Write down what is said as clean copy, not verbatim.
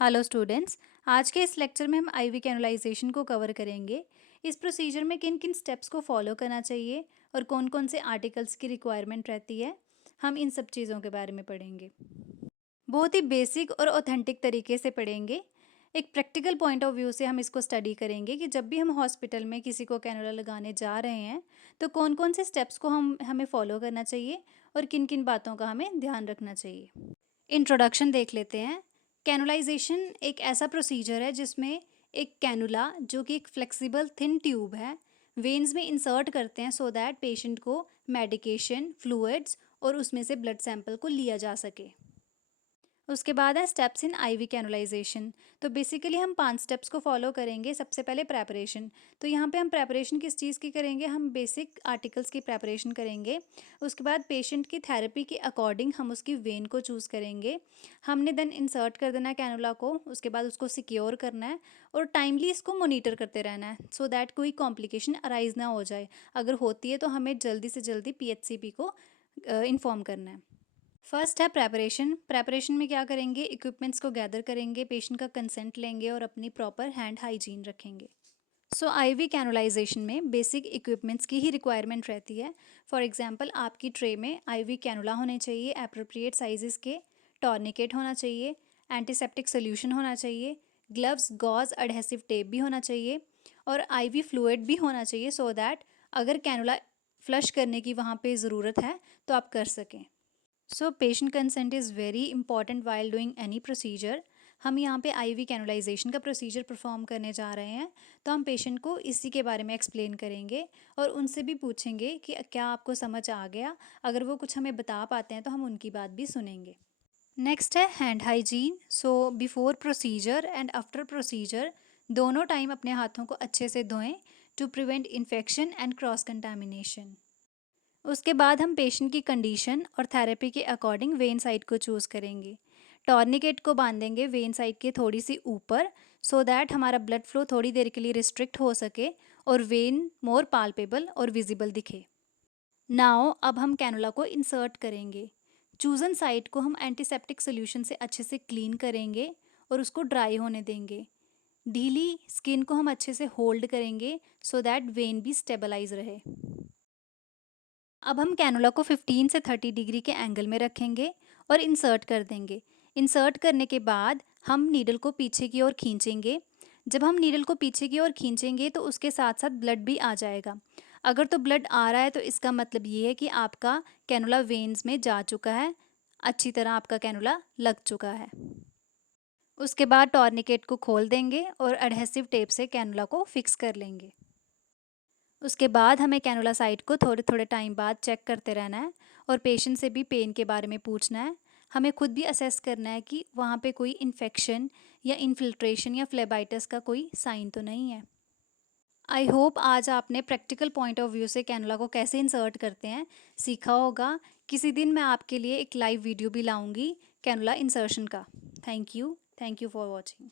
Hello students. आज के इस लेक्चर में हम आईवी कैनुलाइजेशन को कवर करेंगे। इस प्रोसीजर में किन किन स्टेप्स को फॉलो करना चाहिए और कौन कौन से आर्टिकल्स की रिक्वायरमेंट रहती है, हम इन सब चीज़ों के बारे में पढ़ेंगे। बहुत ही बेसिक और ऑथेंटिक तरीके से पढ़ेंगे। एक प्रैक्टिकल पॉइंट ऑफ व्यू से हम इसको स्टडी करेंगे कि जब भी हम हॉस्पिटल में किसी को कैनुला लगाने जा रहे हैं तो कौन कौन से स्टेप्स को हमें फॉलो करना चाहिए और किन किन बातों का हमें ध्यान रखना चाहिए। इंट्रोडक्शन देख लेते हैं। कैनुलाइजेशन एक ऐसा प्रोसीजर है जिसमें एक कैनुला, जो कि एक फ्लेक्सिबल थिन ट्यूब है, वेन्स में इंसर्ट करते हैं सो दैट पेशेंट को मेडिकेशन, फ्लूइड्स और उसमें से ब्लड सैंपल को लिया जा सके। उसके बाद है स्टेप्स इन आईवी कैनुलाइजेशन। तो बेसिकली हम 5 स्टेप्स को फॉलो करेंगे। सबसे पहले प्रेपरेशन। तो यहाँ पे हम प्रेपरेशन किस चीज़ की करेंगे, हम बेसिक आर्टिकल्स की प्रेपरेशन करेंगे। उसके बाद पेशेंट की थेरेपी के अकॉर्डिंग हम उसकी वेन को चूज़ करेंगे। हमने देन इंसर्ट कर देना है कैनुला को, उसके बाद उसको सिक्योर करना है और टाइमली इसको मोनीटर करते रहना है सो दैट कोई कॉम्प्लिकेशन अराइज ना हो जाए। अगर होती है तो हमें जल्दी से जल्दी PHCP को इन्फॉर्म करना है। फर्स्ट है प्रेपरेशन। प्रेपरेशन में क्या करेंगे, इक्विपमेंट्स को गैदर करेंगे, पेशेंट का कंसेंट लेंगे और अपनी प्रॉपर हैंड हाइजीन रखेंगे। सो आईवी कैनुलाइजेशन में बेसिक इक्विपमेंट्स की ही रिक्वायरमेंट रहती है। फॉर एग्जांपल आपकी ट्रे में आईवी कैनुला होने चाहिए अप्रोप्रिएट साइजेस के, टॉर्निकेट होना चाहिए, एंटीसेप्टिक सोल्यूशन होना चाहिए, ग्लव्स, गॉज, एडहेसिव टेप भी होना चाहिए और आईवी फ्लूइड भी होना चाहिए सो दैट अगर कैनुला फ्लश करने की वहाँ पे ज़रूरत है तो आप कर सकें। So patient consent is very important while doing any procedure. हम यहाँ पे आईवी कैनुलाइजेशन का प्रोसीजर परफॉर्म करने जा रहे हैं तो हम पेशेंट को इसी के बारे में एक्सप्लेन करेंगे और उनसे भी पूछेंगे कि क्या आपको समझ आ गया। अगर वो कुछ हमें बता पाते हैं तो हम उनकी बात भी सुनेंगे। नेक्स्ट है hand hygiene. So before procedure and after procedure दोनों टाइम अपने हाथों को अच्छे से धोएं to prevent infection and cross contamination. उसके बाद हम पेशेंट की कंडीशन और थेरेपी के अकॉर्डिंग वेन साइड को चूज़ करेंगे। टॉर्निकेट को बांधेंगे वेन साइड के थोड़ी सी ऊपर सो दैट हमारा ब्लड फ्लो थोड़ी देर के लिए रिस्ट्रिक्ट हो सके और वेन मोर पाल्पेबल और विजिबल दिखे। नाउ अब हम कैनुला को इंसर्ट करेंगे। चूजन साइड को हम एंटीसेप्टिक सोल्यूशन से अच्छे से क्लीन करेंगे और उसको ड्राई होने देंगे। ढीली स्किन को हम अच्छे से होल्ड करेंगे सो दैट वेन भी स्टेबलाइज रहे। अब हम कैनुला को 15 से 30 डिग्री के एंगल में रखेंगे और इंसर्ट कर देंगे। इंसर्ट करने के बाद हम नीडल को पीछे की ओर खींचेंगे। जब हम नीडल को पीछे की ओर खींचेंगे तो उसके साथ साथ ब्लड भी आ जाएगा। अगर तो ब्लड आ रहा है तो इसका मतलब ये है कि आपका कैनुला वेन्स में जा चुका है, अच्छी तरह आपका कैनुला लग चुका है। उसके बाद टॉर्निकेट को खोल देंगे और एडहेसिव टेप से कैनुला को फिक्स कर लेंगे। उसके बाद हमें कैनुला साइट को थोड़े थोड़े टाइम बाद चेक करते रहना है और पेशेंट से भी पेन के बारे में पूछना है। हमें खुद भी असेस करना है कि वहाँ पे कोई इन्फेक्शन या इन्फिल्ट्रेशन या फ्लेबाइटिस का कोई साइन तो नहीं है। आई होप आज आपने प्रैक्टिकल पॉइंट ऑफ व्यू से कैनुला को कैसे इंसर्ट करते हैं सीखा होगा। किसी दिन मैं आपके लिए एक लाइव वीडियो भी लाऊंगी कैनुला इंसर्शन का। Thank you for watching.